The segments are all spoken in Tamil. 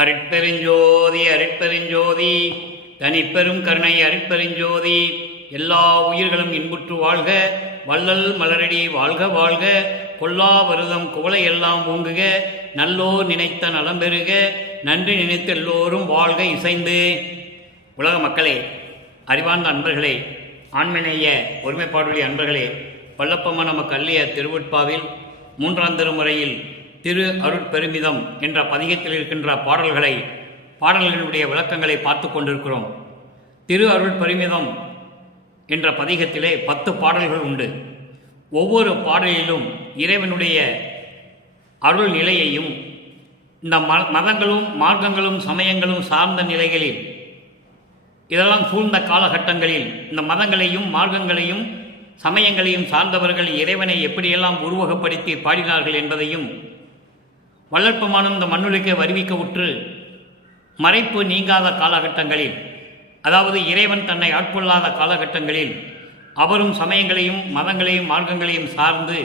அருட்பெருஞ்சோதி அருட்பெருஞ்சோதி தனிப்பெரும் கருணை அருட்பெருஞ்சோதி. எல்லா உயிர்களும் இன்புற்று வாழ்க, வள்ளல் மலரடி வாழ்க வாழ்க, கொல்லா வருதம் குவளை எல்லாம் ஓங்குக, நல்லோர் நினைத்த நலம் பெறுக, நன்றி நினைத்த எல்லோரும் வாழ்க இசைந்து. உலக மக்களே, அறிவார்ந்த அன்பர்களே, ஆண்மநேய ஒருமைப்பாடுடைய அன்பர்களே, வல்லப்பமான நமக்கு அள்ளிய திருவுட்பாவில் 3ஆம் திருமுறையில் திரு அருட்பெருமிதம் என்ற பதிகத்தில் இருக்கின்ற பாடல்களுடைய விளக்கங்களை பார்த்து கொண்டிருக்கிறோம். திரு அருட்பெருமிதம் என்ற பதிகத்திலே 10 பாடல்கள் உண்டு. ஒவ்வொரு பாடலிலும் இறைவனுடைய அருள் நிலையையும் இந்த மதங்களும் மார்க்கங்களும் சமயங்களும் சார்ந்த நிலைகளில் இதெல்லாம் சூழ்ந்த காலகட்டங்களில் இந்த மதங்களையும் மார்க்கங்களையும் சமயங்களையும் சார்ந்தவர்கள் இறைவனை எப்படியெல்லாம் உருவகப்படுத்தி பாடினார்கள் என்பதையும், வளர்ப்பமான இந்த மண்ணுலகை வருவிக்க உற்று மறைப்பு நீங்காத காலகட்டங்களில், அதாவது இறைவன் தன்னை ஆட்கொள்ளாத காலகட்டங்களில் அவரும் சமயங்களையும் மதங்களையும் மார்க்கங்களையும் சார்ந்து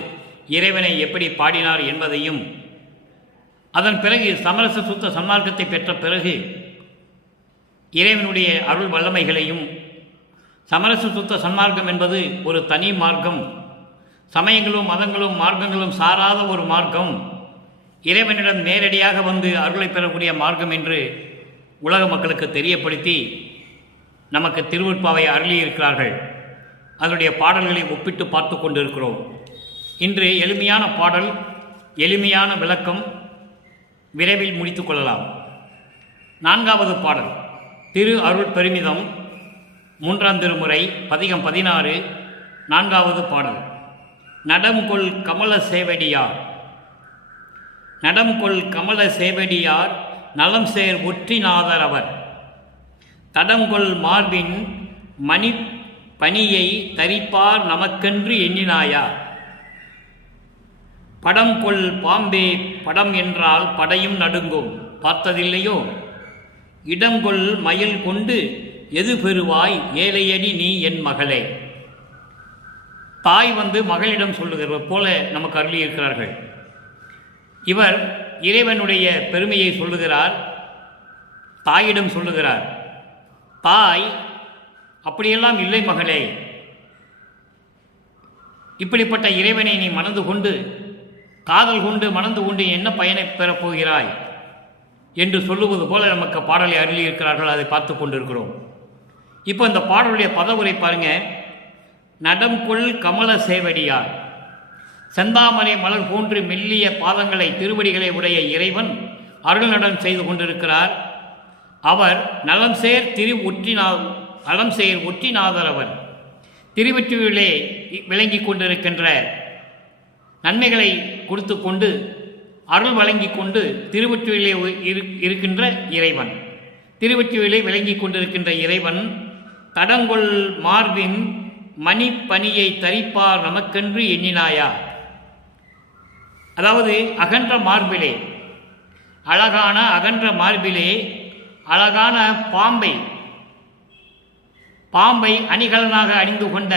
இறைவனை எப்படி பாடினார் என்பதையும், அதன் பிறகு சமரச சுத்த சன்மார்க்கத்தை பெற்ற பிறகு இறைவனுடைய அருள் வல்லமைகளையும், சமரச சுத்த சன்மார்க்கம் என்பது ஒரு தனி மார்க்கம், சமயங்களும் மதங்களும் மார்க்கங்களும் சாராத ஒரு மார்க்கம், இறைவனிடம் நேரடியாக வந்து அருளை பெறக்கூடிய மார்க்கம் என்று உலக மக்களுக்கு தெரியப்படுத்தி நமக்கு திருவுட்பாவை அருளியிருக்கிறார்கள். அதனுடைய பாடல்களை ஒப்பிட்டு பார்த்து கொண்டிருக்கிறோம். இன்று எளிமையான பாடல், எளிமையான விளக்கம், விரைவில் முடித்து கொள்ளலாம். 4வது பாடல் திரு அருள் பெருமிதம் 3ஆம் திருமுறை பதிகம் 16, 4வது பாடல். நடம்கொள் கமல சேவடியார், நடம்கொள் கமல சேவடியார் நலம் சேர் ஒற்றிநாதர் அவர், தடம்கொள் மார்பின் மணி பணியை தரிப்பார் நமக்கென்று எண்ணினாயா, படம் கொள் பாம்பே படம் என்றால் படையும் நடுங்கும் பார்த்ததில்லையோ, இடங்கொள் மயில் கொண்டு எது பெறுவாய் ஏழையடி நீ என் மகளே. தாய் மகளிடம் சொல்லுகிறவர் போல நமக்கு அருளி இருக்கிறார்கள். இவர் இறைவனுடைய பெருமையை சொல்லுகிறார், தாயிடம் சொல்லுகிறார். தாய், அப்படியெல்லாம் இல்லை மகளே, இப்படிப்பட்ட இறைவனை நீ மணந்து கொண்டு காதல் கொண்டு மணந்து கொண்டு என்ன பயனை பெறப்போகிறாய் என்று சொல்லுவது போல நமக்கு பாடலை அருளியிருக்கிறார்கள். அதை பார்த்து கொண்டிருக்கிறோம். இப்போ இந்த பாடலுடைய பதவுரை பாருங்க. நடம்கொள் கமல சேவடியார், செந்தாமரை மலர் போன்று மெல்லிய பாதங்களை திருவடிகளை உடைய இறைவன் அருள் நடம் செய்து கொண்டிருக்கிறார். அவர் நலம் சேர் ஒற்றிநாதர் அவர், திருவெற்றியிலே விளங்கி கொண்டிருக்கின்ற நன்மைகளை கொடுத்து கொண்டு அருள் வழங்கி கொண்டு திருவெற்றியிலே இருக்கின்ற இறைவன், திருவெற்றியிலே விளங்கி கொண்டிருக்கின்ற இறைவன் தடங்கொள் மார்பின் மணிப்பணியை தரிப்பார் நமக்கென்று எண்ணினாயா. அதாவது அகன்ற மார்பிலே, அழகான அகன்ற மார்பிலே அழகான பாம்பை அணிகலனாக அணிந்து கொண்ட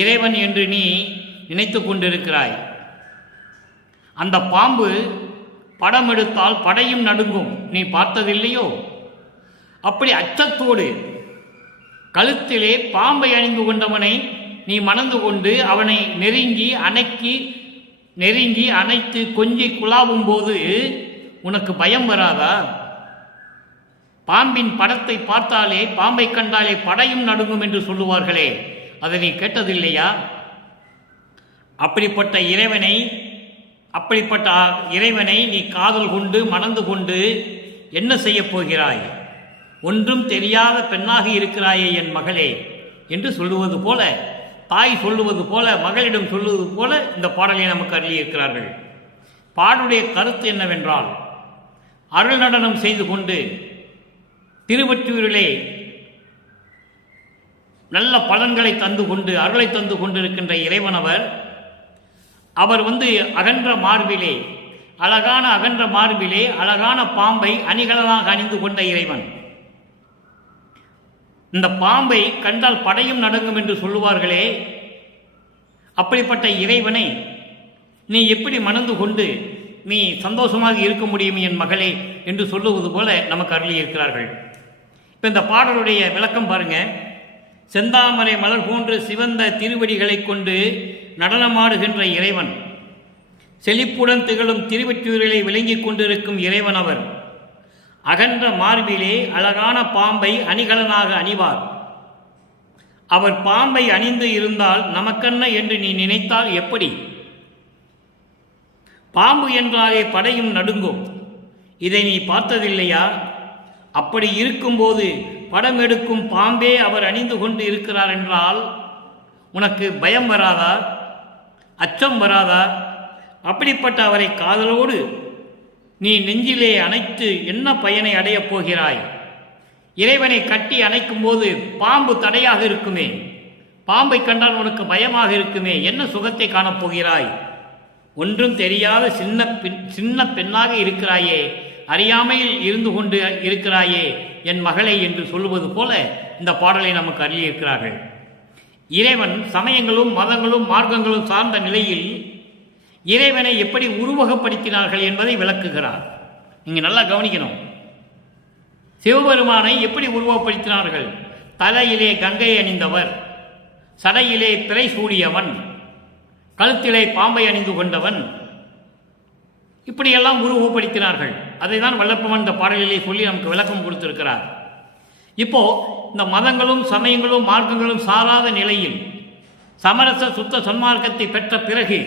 இறைவன் என்று நீ நினைத்து கொண்டிருக்கிறாய். அந்த பாம்பு படம் எடுத்தால் படையும் நடுங்கும், நீ பார்த்ததில்லையோ. அப்படி அச்சத்தோடு கழுத்திலே பாம்பை அணிந்து கொண்டவனை நீ மணந்து கொண்டு அவனை நெருங்கி அணைத்து கொஞ்சி குழாவும் போது உனக்கு பயம் வராதா? பாம்பின் படத்தை பார்த்தாலே, பாம்பை கண்டாலே படையும் நடுங்கும் என்று சொல்லுவார்களே, அதை நீ கேட்டதில்லையா? அப்படிப்பட்ட இறைவனை நீ காதல் கொண்டு மணந்து கொண்டு என்ன செய்ய போகிறாய்? ஒன்றும் தெரியாத பெண்ணாக இருக்கிறாயே என் மகளே என்று சொல்லுவது போல, தாய் சொல்லுவது போல, மகளிடம் சொல்லுவது போல இந்த பாடலை நமக்கு அருளியிருக்கிறார்கள். பாடலுடைய கருத்து என்னவென்றால், அருள் நடனம் செய்து கொண்டு திருவெற்றியூரிலே நல்ல பலன்களை தந்து கொண்டு அருளை தந்து கொண்டிருக்கின்ற இறைவன் அவர் அகன்ற மார்பிலே, அழகான அகன்ற மார்பிலே அழகான பாம்பை அணிகலனாக அணிந்து கொண்ட இறைவன். இந்த பாம்பை கண்டால் படையும் நடுங்கும் என்று சொல்லுவார்களே, அப்படிப்பட்ட இறைவனை நீ எப்படி மணந்து கொண்டு நீ சந்தோஷமாக இருக்க முடியும் என் மகளே என்று சொல்லுவது போல நமக்கு அருளியிருக்கிறார்கள். இப்போ இந்த பாடலுடைய விளக்கம் பாருங்க. செந்தாமரை மலர் போன்று சிவந்த திருவடிகளை கொண்டு நடனமாடுகின்ற இறைவன், செழிப்புடன் திகழும் திருவெற்றியூரிலே விளங்கிக் கொண்டிருக்கும் இறைவன் அவர். அகன்ற மார்பிலே அழகான பாம்பை அணிகலனாக அணிவார். அவர் பாம்பை அணிந்து இருந்தால் நமக்கென்ன என்று நீ நினைத்தால் எப்படி? பாம்பு என்றாலே படையும் நடுங்கும். இதை நீ பார்த்ததில்லையா? அப்படி இருக்கும்போது படம் எடுக்கும் பாம்பே அவர் அணிந்து கொண்டு இருக்கிறார் என்றால் உனக்கு பயம் வராதா? அச்சம் வராதா? அப்படிப்பட்ட அவரை காதலோடு நீ நெஞ்சிலே அணைத்து என்ன பயனை அடையப் போகிறாய்? இறைவனை கட்டி அணைக்கும் போது பாம்பு தடையாக இருக்குமே, பாம்பை கண்டால் உனக்கு பயமாக இருக்குமே, என்ன சுகத்தை காணப்போகிறாய்? ஒன்றும் தெரியாத சின்ன பெண்ணாக இருக்கிறாயே, அறியாமையில் இருந்து கொண்டு இருக்கிறாயே என் மகளை என்று சொல்லுவது போல இந்த பாடலை நமக்கு அருளியிருக்கிறார்கள். இறைவன் சமயங்களும் மதங்களும் மார்க்கங்களும் சார்ந்த நிலையில் இறைவனை எப்படி உருவகப்படுத்தினார்கள் என்பதை விளக்குகிறார். நீங்க நல்லா கவனிக்கணும். சிவபெருமானை எப்படி உருவகப்படுத்தினார்கள்? தலையிலே கங்கை அணிந்தவர், சடையிலே பிறை சூடியவன், கழுத்திலே பாம்பை அணிந்து கொண்டவன், இப்படியெல்லாம் உருவகப்படுத்தினார்கள். அதை தான் வல்லப்பவன் இந்த பாடலிலே சொல்லி நமக்கு விளக்கம் கொடுத்திருக்கிறார். இப்போ இந்த மதங்களும் சமயங்களும் மார்க்கங்களும் சாராத நிலையில் சமரச சுத்த சன்மார்க்கத்தை பெற்ற பிறகு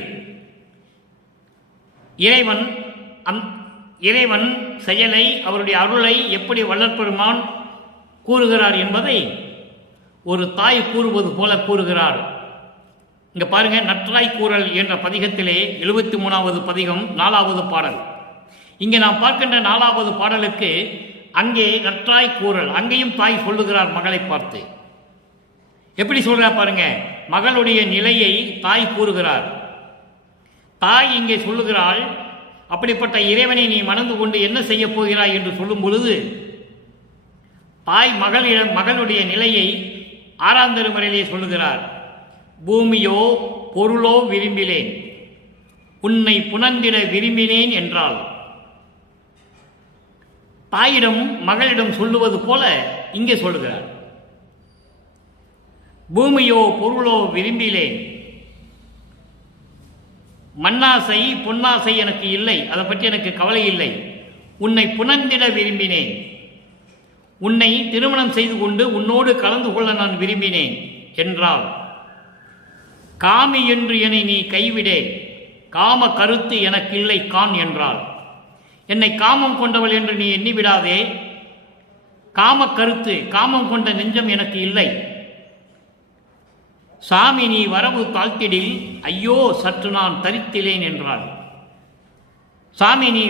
இறைவன் செயலை, அவருடைய அருளை எப்படி வள்ளற்பெருமான் கூறுகிறார் என்பதை ஒரு தாய் கூறுவது போல கூறுகிறார். இங்க பாருங்க, நற்றாய் கூறல் என்ற பதிகத்திலே 73வது பதிகம் 4வது பாடல். இங்கே நாம் பார்க்கின்ற 4வது பாடலுக்கு அங்கே நற்றாய் கூறல், அங்கேயும் தாய் சொல்லுகிறார் மகளை பார்த்து. எப்படி சொல்றா பாருங்க, மகளுடைய நிலையை தாய் கூறுகிறார். தாய் இங்கே சொல்லுகிறாள், அப்படிப்பட்ட இறைவனை நீ மணந்து கொண்டு என்ன செய்ய போகிறாய் என்று சொல்லும் பொழுது தாய் மகளுடைய நிலையை 6ஆம் திருமுறையிலே சொல்லுகிறார். பூமியோ பொருளோ விரும்பிலேன், உன்னை புணர்ந்திட விரும்பினேன் என்றால் தாயிடம் மகளிடம் சொல்லுவது போல இங்கே சொல்லுகிறார். பூமியோ பொருளோ விரும்பிலேன், மண்ணாசை பொன்னாசை எனக்கு இல்லை, அதை பற்றி எனக்கு கவலை இல்லை. உன்னை புணர்ந்திட விரும்பினேன், உன்னை திருமணம் செய்து கொண்டு உன்னோடு கலந்து கொள்ள நான் விரும்பினேன் என்றால் காமி என்று என்னை நீ கைவிடே, காம கருத்து எனக்கு இல்லை கான் என்றால் என்னை காமம் கொண்டவள் என்று நீ எண்ணிவிடாதே, காம கருத்து காமம் கொண்ட நெஞ்சம் எனக்கு இல்லை. சாமி நீ வரவு தாழ்த்திடில் ஐயோ சற்று நான் தரித்திலேன் என்றாள். சாமி நீ,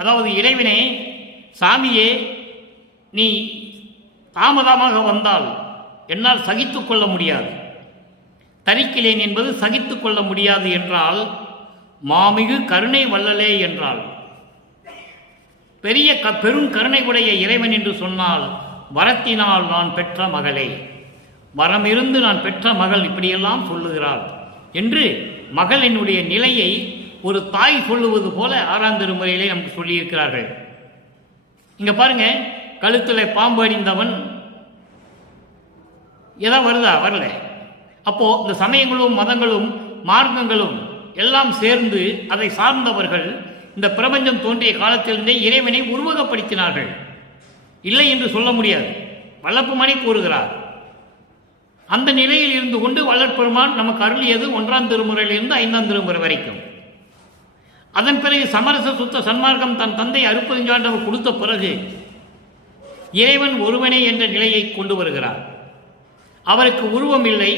அதாவது இறைவனே, சாமியே நீ தாமதமாக வந்தால் என்னால் சகித்துக் கொள்ள முடியாது. தரிக்கிலேன் என்பது சகித்துக் கொள்ள முடியாது என்றால் மாமிகு கருணை வல்லலே என்றால் பெரும் கருணை உடைய இறைவன் என்று சொன்னால் வரத்தினால் நான் பெற்ற மகளே, வரமிருந்து நான் பெற்ற மகள், இப்படியெல்லாம் சொல்லுகிறாள் என்று மகளினுடைய நிலையை ஒரு தாய் சொல்லுவது போல 6ஆம் திருமுறையிலே நமக்கு சொல்லியிருக்கிறார்கள். இங்க பாருங்க, கழுத்தில் பாம்பு அணிந்தவன் எதா வருதா? வரல. அப்போ இந்த சமயங்களும் மதங்களும் மார்க்கங்களும் எல்லாம் சேர்ந்து அதை சார்ந்தவர்கள் இந்த பிரபஞ்சம் தோன்றிய காலத்திலிருந்தே இறைவனை உருவகப்படுத்தினார்கள். இல்லை என்று சொல்ல முடியாது. வல்லப்புமணி கூறுகிறார். அந்த நிலையில் இருந்து கொண்டு வள்ளற்பெருமான் நமக்கு அருளியது 1ஆம் திருமுறையிலிருந்து 5ஆம் திருமுறை வரைக்கும். அதன் பிறகு சமரச சுத்த சன்மார்க்கம் தன் தந்தை அருட்பெருஞ்சாண்டவர் கொடுத்த பிறகு இறைவன் ஒருவனே என்ற நிலையை கொண்டு வருகிறார். அவருக்கு உருவம் இல்லை,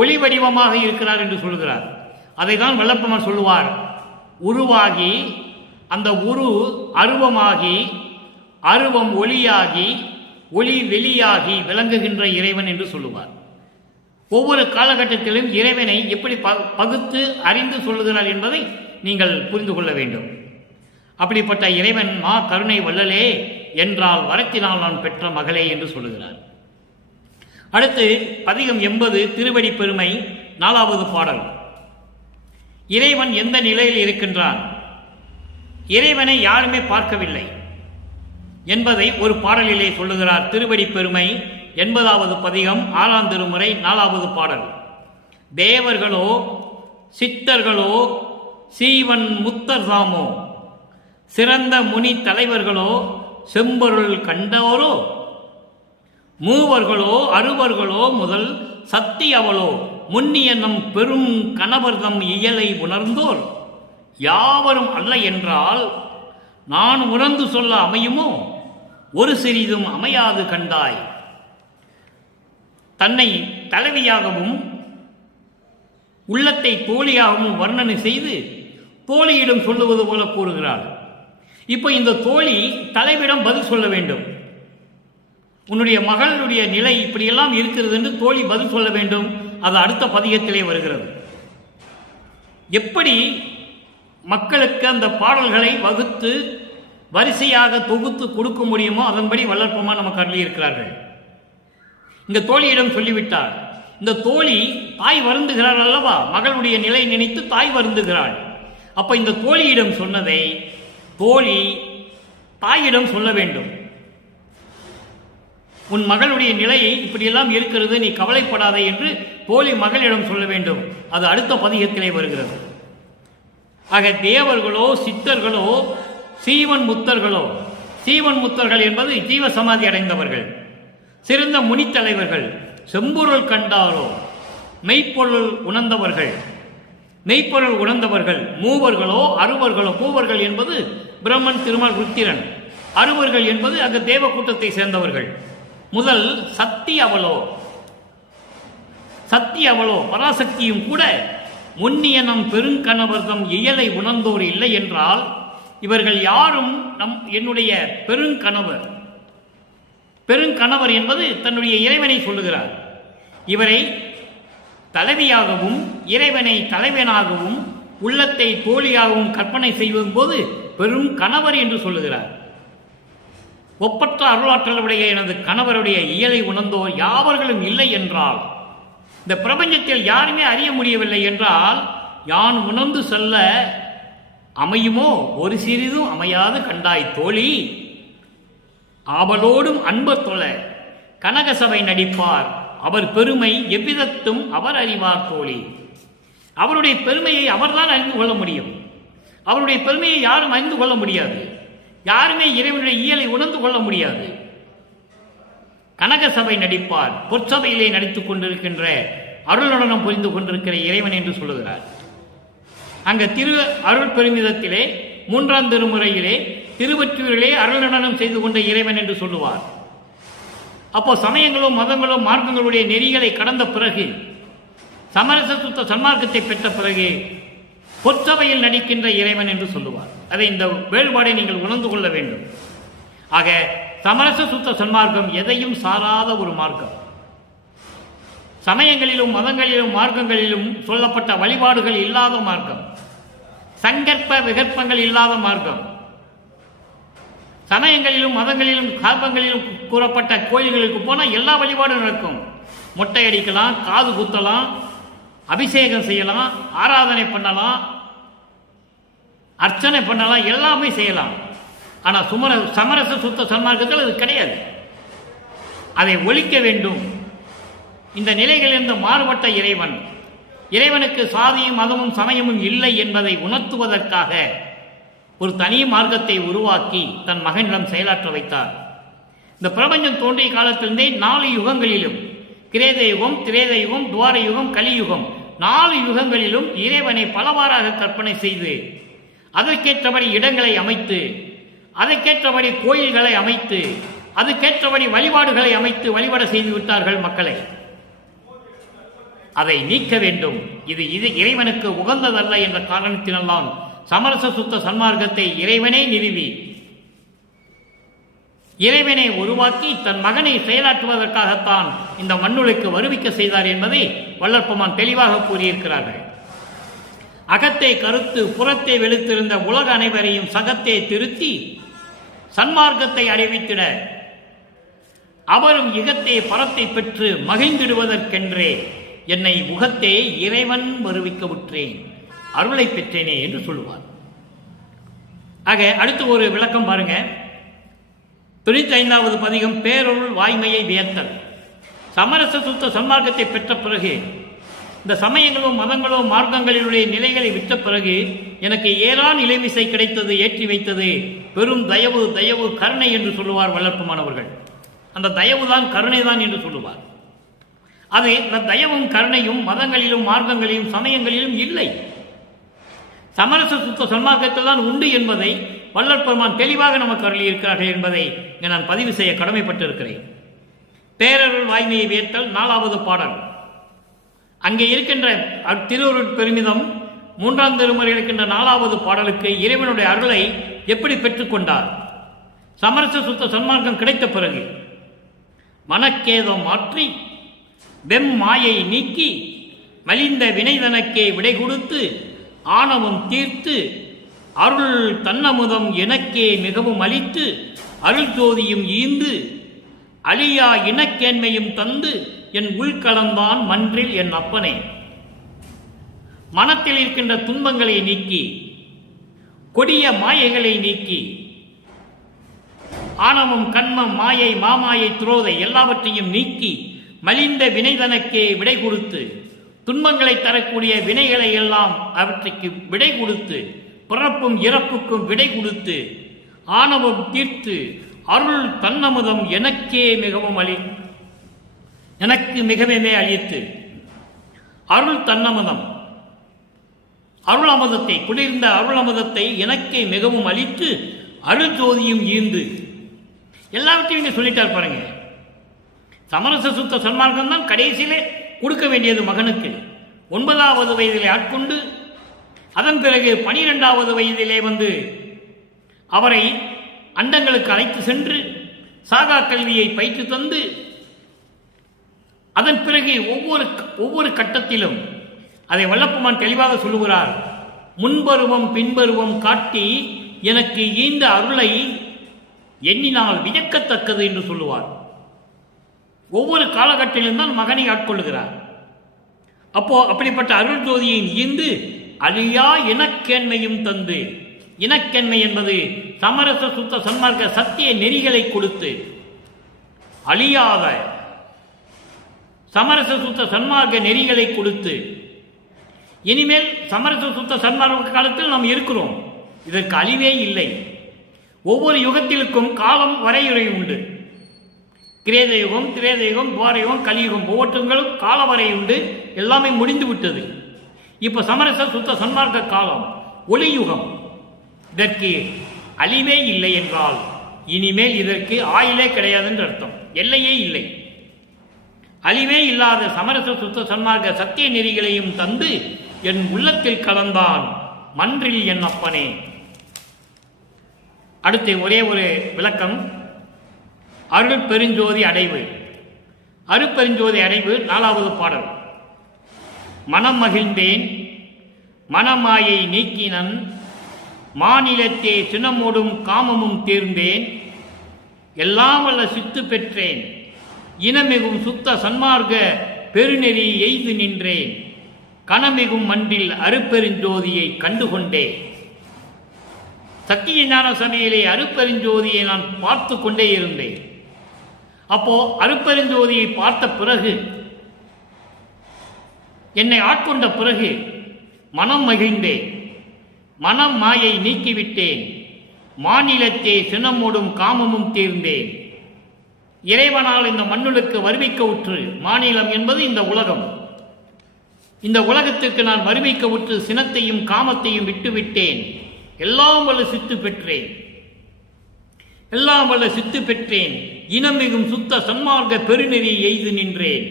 ஒளி வடிவமாக இருக்கிறார் என்று சொல்கிறார். அதை தான் வல்லப்பெருமான் சொல்லுவார், உருவாகி அந்த உரு அருவமாகி அருவம் ஒளியாகி ஒளி வெளியாகி விளங்குகின்ற இறைவன் என்று சொல்லுவார். ஒவ்வொரு காலகட்டத்திலும் இறைவனை எப்படி பகுத்து அறிந்து சொல்லுகிறார் என்பதை நீங்கள் புரிந்து கொள்ள வேண்டும். அப்படிப்பட்ட இறைவன் மா கருணை வல்லலே என்றால் வரத்தினால் நான் பெற்ற மகளே என்று சொல்லுகிறார். அடுத்து பதிகம் 80 திருவடி பெருமை 4வது பாடல். இறைவன் எந்த நிலையில் இருக்கின்றான்? இறைவனை யாருமே பார்க்கவில்லை என்பதை ஒரு பாடலிலே சொல்லுகிறார். திருவடி பெருமை 80வது பதிகம் 6ஆம் திருமுறை 4வது பாடல். தேவர்களோ சித்தர்களோ சீவன் முத்தர்தாமோ சிறந்த முனி தலைவர்களோ செம்பொருள் கண்டோரோ மூவர்களோ அறுவர்களோ முதல் சக்தி அவளோ முன்னியன்னம் பெரும் கணவர்தம் இயலை உணர்ந்தோர் யாவரும் அல்ல என்றால் நான் உணர்ந்து சொல்ல அமையுமோ ஒரு சிறிதும் அமையாது கண்டாய். தன்னை தலைவியாகவும் உள்ளத்தை தோழியாகவும் வர்ணனை செய்து தோழியிடம் சொல்லுவது போல கூறுகிறாள். இப்போ இந்த தோழி தலைவிடம் பதில் சொல்ல வேண்டும். உன்னுடைய மகளுடைய நிலை இப்படியெல்லாம் இருக்கிறது என்று தோழி பதில் சொல்ல வேண்டும். அது அடுத்த பதிகத்திலே வருகிறது. எப்படி மக்களுக்கு அந்த பாடல்களை வகுத்து வரிசையாக தொகுத்து கொடுக்க முடியுமோ அதன்படி வல்லற்பமா நமக்கு அருளியிருக்கிறார்கள். இந்த தோழியிடம் சொல்லிவிட்டார். இந்த தோழி தாய் வருந்துகிறாள் அல்லவா, மகளுடைய நிலை நினைத்து தாய் வருந்துகிறாள். அப்ப இந்த தோழியிடம் சொன்னதை தோழி தாயிடம் சொல்ல வேண்டும். உன் மகளுடைய நிலையை இப்படியெல்லாம் இருக்கிறது, நீ கவலைப்படாதே என்று தோழி மகளிடம் சொல்ல வேண்டும். அது அடுத்த பதிகத்திலே வருகிறது. ஆக தேவர்களோ சித்தர்களோ சீவன் முத்தர்களோ, சீவன் முத்தர்கள் என்பது ஜீவ சமாதி அடைந்தவர்கள், சிறந்த முனித்தலைவர்கள், செம்பொருள் கண்டாரோ மெய்ப்பொருள் உணர்ந்தவர்கள், மெய்ப்பொருள் உணர்ந்தவர்கள், மூவர்களோ அறுவர்களோ, மூவர்கள் என்பது பிரம்மன் திருமால் ருத்திரன், அறுவர்கள் என்பது அந்த தேவ கூட்டத்தை சேர்ந்தவர்கள். முதல் சக்தி அவளோ, சக்தி அவளோ பராசக்தியும் கூட முன்னிய நம் பெருங்கணவர்தம் இயலை உணர்ந்தோர் இல்லை என்றால் இவர்கள் யாரும் என்னுடைய பெருங்கணவர். பெருங்கணவர் என்பது தன்னுடைய இறைவனை சொல்லுகிறார். இவரை தலைவியாகவும் இறைவனை தலைவனாகவும் உள்ளத்தை தோழியாகவும் கற்பனை செய்யும் போது பெரும் கணவர் என்று சொல்லுகிறார். ஒப்பற்ற அருளாற்றலுடைய எனது கணவருடைய இயலை உணர்ந்தோர் யாவர்களும் இல்லை என்றால், இந்த பிரபஞ்சத்தில் யாருமே அறிய முடியவில்லை என்றால் யான் உணர்ந்து செல்ல அமையுமோ ஒரு சிறிதும் அமையாது கண்டாய் தோழி. ஆவலோடும் அன்பர் தொழ கனகசபை நடிப்பார் அவர் பெருமை எவ்விதத்தும் அவர் அறிவார் தோழி. அவருடைய பெருமையை அவர்தான் அறிந்து கொள்ள முடியும். அவருடைய பெருமையை யாரும் அறிந்து கொள்ள முடியாது. யாருமே இறைவனுடைய இயலை உணர்ந்து கொள்ள முடியாது. கனகசபை நடிப்பார், பொற்சபையிலே நடித்துக் கொண்டிருக்கின்ற அருளுடனம் புரிந்து கொண்டிருக்கிற இறைவன் என்று சொல்லுகிறார். அங்க திரு அருள் பெருமிதத்திலே 3ஆம் திருமுறையிலே திருவொற்றியூரிலே அருளுடனம் செய்து கொண்ட இறைவன் என்று சொல்லுவார். அப்போ சமயங்களும் மதங்களும் மார்க்கங்களுடைய நெறிகளை கடந்த பிறகு, சமரச சுத்த சன்மார்க்கத்தை பெற்ற பிறகு பொற்சபையில் நடிக்கின்ற இறைவன் என்று சொல்லுவார். அதை இந்த வேறுபாடை நீங்கள் உணர்ந்து கொள்ள வேண்டும். ஆக சமரச சுத்த சன்மார்க்கம் எதையும் சாராத ஒரு மார்க்கம். சமயங்களிலும் மதங்களிலும் மார்க்கங்களிலும் சொல்லப்பட்ட வழிபாடுகள் இல்லாத மார்க்கம், சங்கற்ப விகற்பங்கள் இல்லாத மார்க்கம். சமயங்களிலும் மதங்களிலும் கால்பங்களிலும் கூறப்பட்ட கோயில்களுக்கு போனால் எல்லா வழிபாடும் நடக்கும். மொட்டை அடிக்கலாம், காது குத்தலாம், அபிஷேகம் செய்யலாம், ஆராதனை பண்ணலாம், அர்ச்சனை பண்ணலாம், எல்லாமே செய்யலாம். ஆனால் சமரச சுத்த சன்மார்க்கத்தில் அது கிடையாது. அதை ஒழிக்க வேண்டும். இந்த நிலைகளிலிருந்து மாறுபட்ட இறைவன், இறைவனுக்கு சாதியும் மதமும் சமயமும் இல்லை என்பதை உணர்த்துவதற்காக ஒரு தனி மார்க்கத்தை உருவாக்கி தன் மகனிடம் செயலாற்ற வைத்தார். இந்த பிரபஞ்சம் தோன்றிய காலத்திலிருந்தே 4 யுகங்களிலும், கிரேத யுகம், திரேத யுகம், துவார யுகம், கலியுகம், 4 யுகங்களிலும் இறைவனை பலவாறாக கற்பனை செய்து அதற்கேற்றபடி இடங்களை அமைத்து, அதற்கேற்றபடி கோயில்களை அமைத்து, அதுக்கேற்றபடி வழிபாடுகளை அமைத்து வழிபாடு செய்து விட்டார்கள் மக்களை. அதை நீக்க வேண்டும். இது இறைவனுக்கு உகந்ததல்ல என்ற காரணத்தினெல்லாம் சமரச சுத்த சன்மார்க்கத்தை இறைவனே நிறுவி, இறைவனை உருவாக்கி தன் மகனை செயலாற்றுவதற்காகத்தான் இந்த மண்ணுலைக்கு வருவிக்க செய்தார் என்பதை வல்லற்பமான் தெளிவாக கூறியிருக்கிறார்கள். அகத்தை கருத்து புறத்தை வெளுத்திருந்த உலக அனைவரையும் சகத்தை திருத்தி சன்மார்க்கத்தை அறிவித்திட அவரும் இகத்தை பரத்தை பெற்று மகிழ்ந்திடுவதற்கென்றே என்னை உகத்தே இறைவன் வருவிக்க விற்றேன், அருளை பெற்றேனே என்று சொல்லுவார். ஆக அடுத்து ஒரு விளக்கம் பாருங்க. 95வது பதிகம் பேரொருள் வாய்மையை வியத்தல். சமரச சுத்த சன்மார்க்கத்தை பெற்ற பிறகு, இந்த சமயங்களோ மதங்களோ மார்க்கங்களினுடைய நிலைகளை விட்ட பிறகு எனக்கு ஏறா நிலைமிசை கிடைத்தது, ஏற்றி வைத்தது பெரும் தயவு, தயவு கருணை என்று சொல்லுவார் வல்லற்பமானவர்கள். அந்த தயவு தான் கருணை தான் என்று சொல்லுவார். அது இந்த தயவும் கருணையும் மதங்களிலும் மார்க்கங்களிலும் சமயங்களிலும் இல்லை, சமரச சுத்த சன்மார்க்கத்தில் தான் உண்டு என்பதை வல்லற்பெருமான் தெளிவாக நமக்கு அருளியிருக்கிறார்கள் என்பதை நான் பதிவு செய்ய கடமைப்பட்டிருக்கிறேன். பேரருள் வாய்மையை வியத்தல் 4வது பாடல். அங்கே இருக்கின்ற திருவருட் பெருமிதம் 3ஆம் திருமுறை இருக்கின்ற 4வது பாடலுக்கு இறைவனுடைய அருளை எப்படி பெற்றுக்கொண்டார்? சமரச சுத்த சன்மார்க்கம் கிடைத்த பிறகு மனக்கேதம் மாற்றி வெம் மாயை நீக்கி மலிந்த வினைதனக்கே விடை கொடுத்து ஆணவம் தீர்த்து அருள் தன்னமுதம் எனக்கே மிகவும் அளித்து அருள் ஜோதியும் ஈந்து அழியா இனக்கேண்மையும் தந்து என் உள்கலந்தான் மன்றில் என் அப்பனே. மனத்தில் இருக்கின்ற துன்பங்களை நீக்கி, கொடிய மாயைகளை நீக்கி, ஆணவம் கண்மம் மாயை மாமாயை துரோதை எல்லாவற்றையும் நீக்கி மலிந்த வினைதனக்கே விடை கொடுத்து, துன்பங்களை தரக்கூடிய வினைகளை எல்லாம் அவற்றுக்கு விடை கொடுத்து, பிறப்பும் இறப்புக்கும் விடை கொடுத்து, ஆணவம் தீர்த்து அருள் தன்னமுதம் எனக்கே மிகவும் எனக்கு மிகவே அளித்து, அருள் தன்னமுதம் அருள் அமுதத்தை, குளிர்ந்த அருள் அமுதத்தை எனக்கே மிகவும் அளித்து அருள் ஜோதியும் ஈந்து, எல்லாவற்றையும் இங்கே சொல்லிட்டார் பாருங்க. சமரச சுத்த சன்மார்க்கம் தான் கடைசியிலே கொடுக்க வேண்டியது மகனுக்கு. 9வது வயதிலே ஆட்கொண்டு அதன் பிறகு 12வது வயதிலே வந்து அவரை அண்டங்களுக்கு அழைத்து சென்று சாகா கல்வியை பயிற்று தந்து, அதன் பிறகு ஒவ்வொரு கட்டத்திலும் அதை வல்லப்பெருமான் தெளிவாக சொல்லுகிறார். முன்பருவம் பின்பருவம் காட்டி எனக்கு ஈந்த அருளை எண்ணினால் வியக்கத்தக்கது என்று சொல்லுவார். ஒவ்வொரு காலகட்டத்திலும் தான் மகனை ஆட்கொள்ளுகிறார். அப்போ அப்படிப்பட்ட அருள் ஜோதியை ஈந்து அழியா இனக்கேண்மையும் தந்து, இனக்கேண்மை என்பது சமரச சுத்த சன்மார்க்க சத்திய நெறிகளை கொடுத்து, அழியாத சமரச சுத்த சன்மார்க்க நெறிகளை கொடுத்து, இனிமேல் சமரச சுத்த சன்மார்க்க காலத்தில் நாம் இருக்கிறோம், இதற்கு அழிவே இல்லை. ஒவ்வொரு யுகத்திற்கும் காலம் வரையுறை உண்டு. கிரேத யுகம், திரேத யுகம், துவார யுகம், கலியுகம், ஒவ்வொருத்தங்களும் காலவரை உண்டு. எல்லாமே முடிந்து விட்டது. இப்ப சமரச சுத்த சன்மார்க்க காலம் ஒளியுகம். இதற்கு அழிவே இல்லை என்றால் இனிமேல் இதற்கு ஆயிலே கிடையாது என்று அர்த்தம். எல்லையே இல்லை. அழிவே இல்லாத சமரச சுத்த சன்மார்க்க சத்திய நெறிகளையும் தந்து என் உள்ளத்தில் கலந்தான் மன்றில் என் அப்பனே. அடுத்து ஒரே ஒரு விளக்கம். அருள் பெருஞ்சோதி அடைவு. அருட்பெருஞ்சோதி அடைவு 4வது பாடல். மனம் மகிழ்ந்தேன் மனமாயை நீக்கினன் மாநிலத்தே சினமோடும் காமமும் தீர்ந்தேன் எல்லாம் வல்ல சித்து பெற்றேன் இனமிகும் சுத்த சன்மார்க்க பெருநெறி எய்து நின்றேன் கனமிகும் மன்றில் அருட்பெருஞ்சோதியை கண்டுகொண்டேன். சத்திய ஞான சபையிலே அருட்பெருஞ்சோதியை நான் பார்த்து கொண்டே இருந்தேன். அப்போ அருட்பெருஞ்சோதியை பார்த்த பிறகு, என்னை ஆட்கொண்ட பிறகு மனம் மகிழ்ந்தேன், மனம் மாயை நீக்கிவிட்டேன், மாநிலத்தே சினமோடும் காமமும் தீர்ந்தேன். இறைவனால் இந்த மண்ணுக்கு வருவிக்க உற்று, மாநிலம் என்பது இந்த உலகம், இந்த உலகத்திற்கு நான் வருவிக்க உற்று சினத்தையும் காமத்தையும் விட்டுவிட்டேன். எல்லாம் வல்ல சித்து பெற்றேன், எல்லாம் வல்ல சித்து பெற்றேன், இனமிகும் சுத்த சன்மார்க்க பெருநெறி எய்து நின்றேன்.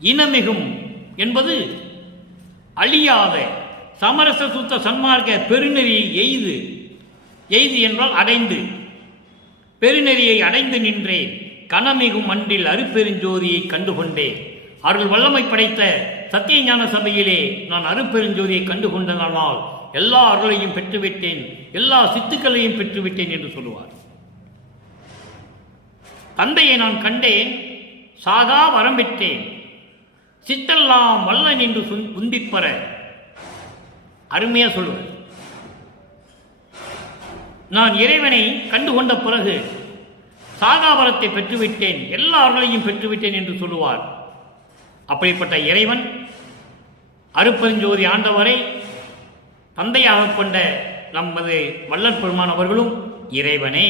இனமிகும் என்பது அழியாத சமரச சுத்த சன்மார்க்க பெருநெறி எய்து. எய்து என்றால் அடைந்து, பெருநெறியை அடைந்து நின்றேன். கனமிகும் மன்றில் அருட்பெருஞ்சோதியை கண்டுகொண்டேன். அவர்கள் வல்லமை படைத்த சத்திய ஞான சபையிலே நான் அருட்பெருஞ்சோதியை கண்டுகொண்டதனால் எல்லா அருளையும் பெற்றுவிட்டேன், எல்லா சித்துக்களையும் பெற்றுவிட்டேன் என்று சொல்லுவார். தந்தையை நான் கண்டேன், சாகா வரம் பெற்றேன், சித்தெல்லாம் வல்ல நின்று உந்திப்பற. அருமையா சொல்லுவார். நான் இறைவனை கண்டுகொண்ட பிறகு சாகாவரத்தை பெற்றுவிட்டேன், எல்லா அருளையும் பெற்றுவிட்டேன் என்று சொல்லுவார். அப்படிப்பட்ட இறைவன் அருட்பெருஞ்சோதி ஆண்டவரை தந்தையாக கொண்ட நமது வள்ளல் பெருமான் அவர்களும் இறைவனே.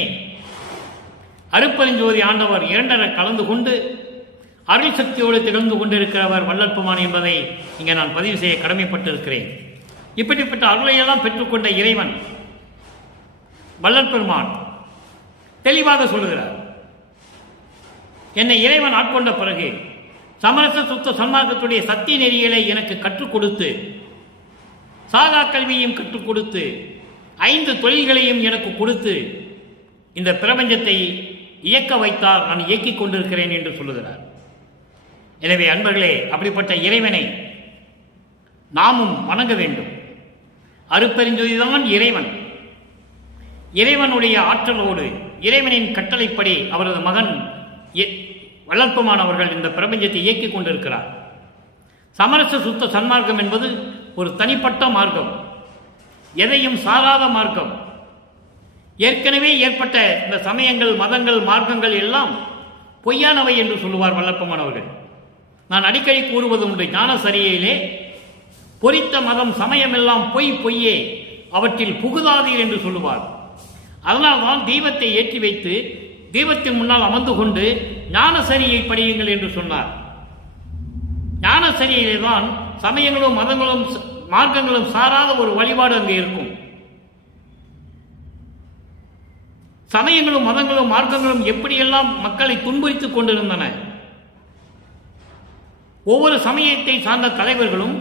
அருட்பெருஞ்சோதி ஆண்டவர் இரண்டரை கலந்து கொண்டு அருள் சக்தியோடு திகழ்ந்து கொண்டிருக்கிறவர் வள்ளல் பெருமான் என்பதை இங்கே நான் பதிவு செய்ய கடமைப்பட்டிருக்கிறேன். இப்படிப்பட்ட அருளையெல்லாம் பெற்றுக்கொண்ட இறைவன் வள்ளல் பெருமான் தெளிவாக சொல்லுகிறார், என்னை இறைவன் ஆட்கொண்ட பிறகு சமரச சுத்த சன்மார்க்கத்துடைய சத்திய நெறிகளை எனக்கு கற்றுக் கொடுத்து, சாதா கல்வியையும் கற்றுக் கொடுத்து, 5 தொழில்களையும் எனக்கு கொடுத்து இந்த பிரபஞ்சத்தை இயக்க வைத்தார். நான் இயக்கிக் கொண்டிருக்கிறேன் என்று சொல்லுகிறார். எனவே அன்பர்களே, அப்படிப்பட்ட இறைவனை நாமும் வணங்க வேண்டும். அருட்பெருஞ்சோதிதான் இறைவன். இறைவனுடைய ஆற்றலோடு இறைவனின் கட்டளைப்படி அவரது மகன் வள்ளல் பெருமான் அவர்கள் இந்த பிரபஞ்சத்தை இயக்கிக் கொண்டிருக்கிறார். சமரச சுத்த சன்மார்க்கம் என்பது ஒரு தனிப்பட்ட மார்க்கம், எதையும் சாராத மார்க்கம். ஏற்கனவே ஏற்பட்ட இந்த சமயங்கள், மதங்கள், மார்க்கங்கள் எல்லாம் பொய்யானவை என்று சொல்லுவார் வள்ளல் பெருமான் அவர்கள். நான் அடிக்கடி கூறுவது உண்டு, ஞான சரியிலே பொறித்த மதம் சமயம் எல்லாம் பொய் பொய்யே, அவற்றில் புகுதாதீர் என்று சொல்லுவார். அதனால்தான் தெய்வத்தை ஏற்றி வைத்து தெய்வத்தின் முன்னால் அமர்ந்து கொண்டு ஞான சரியை படியுங்கள் என்று சொன்னார். ஞான சரியிலே தான் சமயங்களும் மதங்களும் மார்க்கங்களும் சாராத ஒரு வழிபாடு அங்கே இருக்கும். சமயங்களும் மதங்களும் மார்க்கங்களும் எப்படியெல்லாம் மக்களை துன்புறுத்திக் கொண்டிருந்தன. ஒவ்வொரு சமயத்தை சார்ந்த தலைவர்களும்,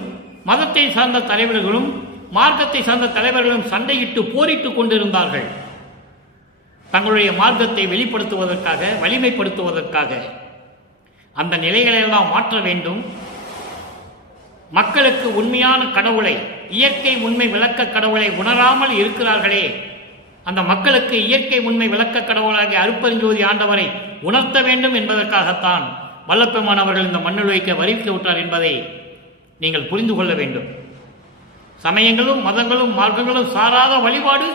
மதத்தை சார்ந்த தலைவர்களும், மார்க்கத்தை சார்ந்த தலைவர்களும் சண்டையிட்டு போரிட்டுக் கொண்டிருந்தார்கள். தங்களுடைய மார்க்கத்தை வெளிப்படுத்துவதற்காக, வலிமைப்படுத்துவதற்காக. அந்த நிலைகளெல்லாம் மாற்ற வேண்டும். மக்களுக்கு உண்மையான கடவுளை, இயற்கை உண்மை விளக்க கடவுளை உணராமல் இருக்கிறார்களே, அந்த மக்களுக்கு இயற்கை உண்மை விளக்க கடவுளாகிய அருட்பெருஞ்சோதி ஆண்டவரை உணர்த்த வேண்டும் என்பதற்காகத்தான் வள்ளல் பெருமான் அவர்கள் இந்த மண்ணில் வருவிக்க விட்டார் என்பதை நீங்கள் புரிந்து கொள்ள வேண்டும். சமயங்களும் மதங்களும் மார்க்கங்களும் சாராத வழிபாடு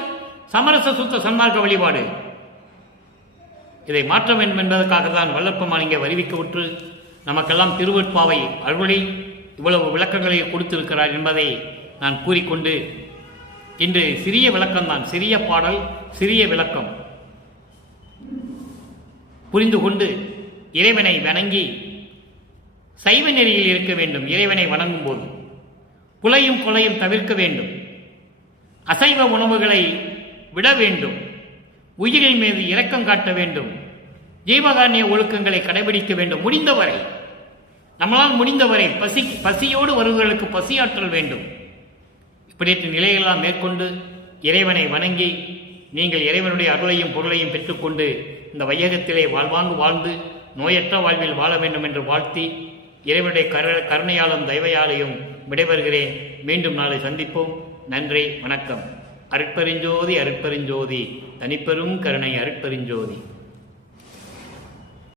சமரச சுத்த சன்மார்க்க வழிபாடு. இதை மாற்ற வேண்டும் என்பதற்காக தான் வள்ளல் பெருமான் இங்கே வருவிக்க விட்டு நமக்கெல்லாம் திருவெட்பாவை அருளி இவ்வளவு விளக்கங்களை கொடுத்திருக்கிறார் என்பதை நான் கூறிக்கொண்டு, இன்று சிறிய விளக்கம்தான், சிறிய பாடல், சிறிய விளக்கம் புரிந்து கொண்டு இறைவனை வணங்கி சைவ நெறியில் இருக்க வேண்டும். இறைவனை வணங்கும் போது புலையும் கொலையும் தவிர்க்க வேண்டும். அசைவ உணவுகளை விட வேண்டும். உயிரின் மீது இரக்கம் காட்ட வேண்டும். ஜீவகாருண்ய ஒழுக்கங்களை கடைபிடிக்க வேண்டும். முடிந்தவரை, நம்மளால் முடிந்தவரை பசியோடு வருவர்களுக்கு பசியாற்றல் வேண்டும். இப்படியற்ற நிலையெல்லாம் மேற்கொண்டு இறைவனை வணங்கி நீங்கள் இறைவனுடைய அருளையும் பொருளையும் பெற்றுக்கொண்டு இந்த வையகத்திலே வாழ்வாங்கு வாழ்ந்து நோயற்ற வாழ்வில் வாழ வேண்டும் என்று வாழ்த்தி இறைவனுடைய கருணையாலும் தயவையாலையும் விடைபெறுகிறேன். மீண்டும் நாளை சந்திப்போம். நன்றி, வணக்கம். அருட்பெருஞ்சோதி அருட்பெருஞ்சோதி, தனிப்பெரும் கருணை அருட்பெருஞ்சோதி.